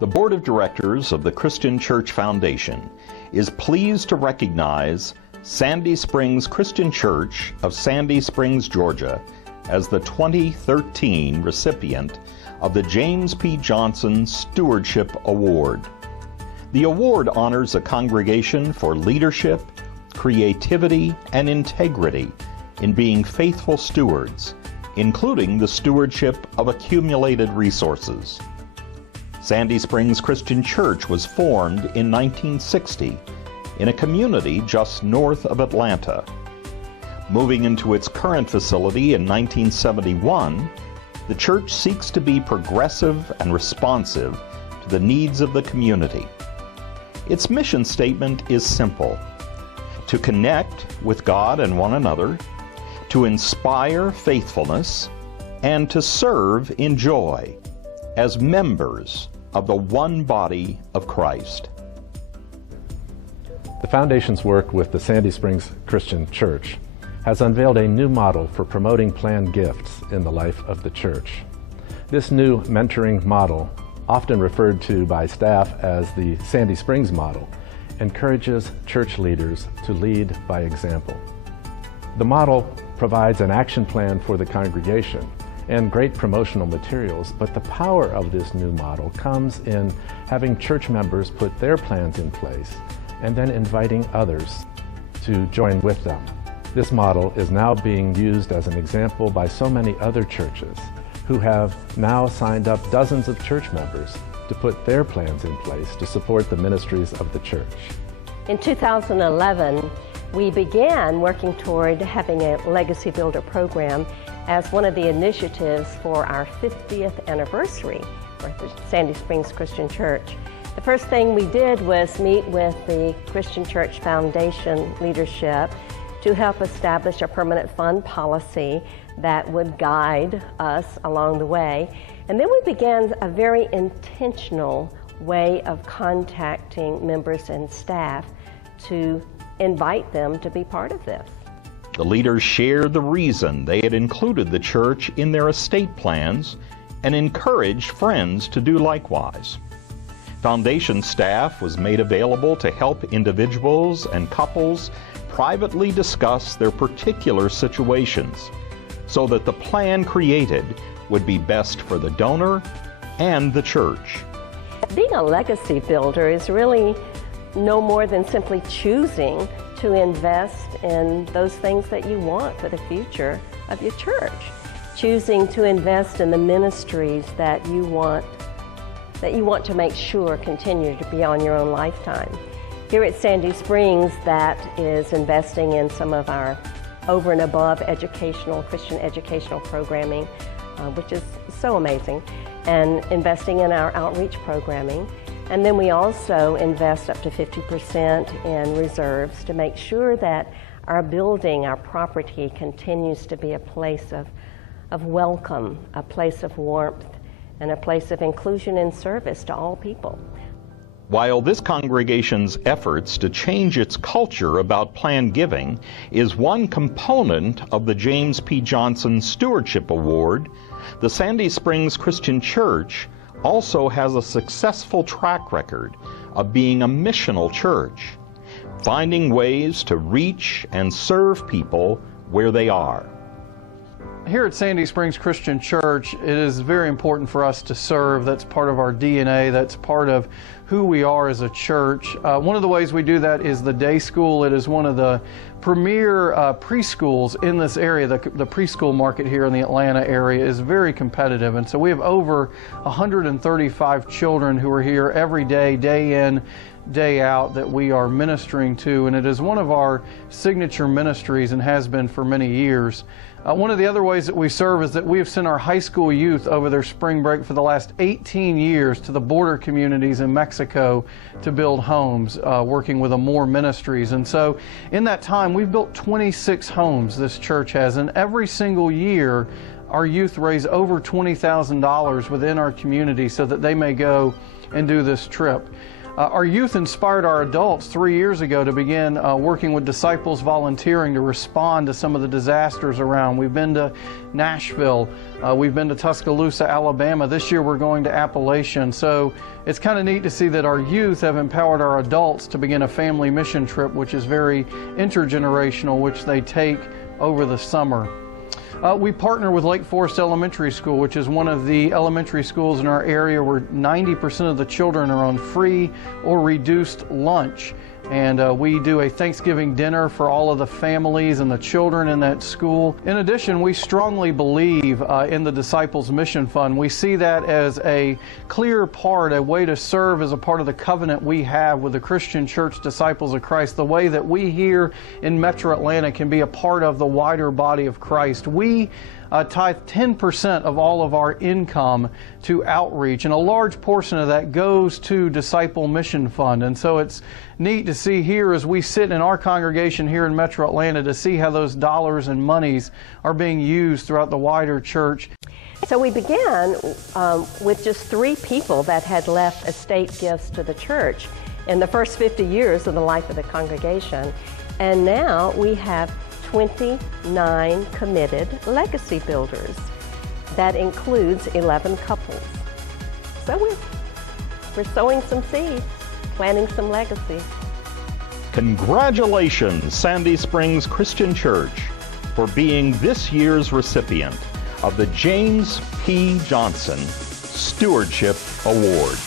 The Board of Directors of the Christian Church Foundation is pleased to recognize Sandy Springs Christian Church of Sandy Springs, Georgia, as the 2013 recipient of the James P. Johnson Stewardship Award. The award honors a congregation for leadership, creativity, and integrity in being faithful stewards, including the stewardship of accumulated resources. Sandy Springs Christian Church was formed in 1960 in a community just north of Atlanta. Moving into its current facility in 1971, the church seeks to be progressive and responsive to the needs of the community. Its mission statement is simple: to connect with God and one another, to inspire faithfulness, and to serve in joy as members of the one body of Christ. The Foundation's work with the Sandy Springs Christian Church has unveiled a new model for promoting planned gifts in the life of the church. This new mentoring model, often referred to by staff as the Sandy Springs model, encourages church leaders to lead by example. The model provides an action plan for the congregation and great promotional materials, but the power of this new model comes in having church members put their plans in place and then inviting others to join with them. This model is now being used as an example by so many other churches who have now signed up dozens of church members to put their plans in place to support the ministries of the church. In 2011, we began working toward having a Legacy Builder program as one of the initiatives for our 50th anniversary for the Sandy Springs Christian Church. The first thing we did was meet with the Christian Church Foundation leadership to help establish a permanent fund policy that would guide us along the way. And then we began a very intentional way of contacting members and staff to invite them to be part of this. The leaders shared the reason they had included the church in their estate plans and encouraged friends to do likewise. Foundation staff was made available to help individuals and couples privately discuss their particular situations so that the plan created would be best for the donor and the church. Being a legacy builder is really no more than simply choosing to invest in those things that you want for the future of your church. Choosing to invest in the ministries that you want to make sure continue to be on your own lifetime. Here at Sandy Springs, that is investing in some of our over and above Christian educational programming, which is so amazing, and investing in our outreach programming. And then we also invest up to 50% in reserves to make sure that our building, our property, continues to be a place of welcome, a place of warmth, and a place of inclusion and service to all people. While this congregation's efforts to change its culture about planned giving is one component of the James P. Johnson Stewardship Award, the Sandy Springs Christian Church also has a successful track record of being a missional church, finding ways to reach and serve people where they are. Here at Sandy Springs Christian Church, it is very important for us to serve. That's part of our DNA. That's part of who we are as a church. One of the ways we do that is the day school. It is one of the premier preschools in this area. The preschool market here in the Atlanta area is very competitive, and so we have over 135 children who are here every day, day in, day out, that we are ministering to, and it is one of our signature ministries and has been for many years. One of the other ways that we serve is that we have sent our high school youth over their spring break for the last 18 years to the border communities in Mexico to build homes, working with Amore Ministries. And so in that time, we've built 26 homes, this church has, and every single year our youth raise over $20,000 within our community so that they may go and do this trip. Our youth inspired our adults 3 years ago to begin working with disciples volunteering to respond to some of the disasters around. We've been to Nashville, we've been to Tuscaloosa, Alabama. This year we're going to Appalachian. So it's kind of neat to see that our youth have empowered our adults to begin a family mission trip, which is very intergenerational, which they take over the summer. We partner with Lake Forest Elementary School, which is one of the elementary schools in our area where 90% of the children are on free or reduced lunch. And we do a Thanksgiving dinner for all of the families and the children in that school. In addition, we strongly believe in the Disciples Mission Fund. We see that as a clear part, a way to serve as a part of the covenant we have with the Christian Church Disciples of Christ. The way that we here in Metro Atlanta can be a part of the wider body of Christ. We tithe 10% of all of our income to outreach, and a large portion of that goes to Disciple Mission Fund. And so it's neat to see here as we sit in our congregation here in Metro Atlanta to see how those dollars and monies are being used throughout the wider church. So we began with just 3 people that had left estate gifts to the church in the first 50 years of the life of the congregation. And now we have 29 committed legacy builders. That includes 11 couples. So we're sowing some seeds, planting some legacy. Congratulations, Sandy Springs Christian Church, for being this year's recipient of the James P. Johnson Stewardship Award.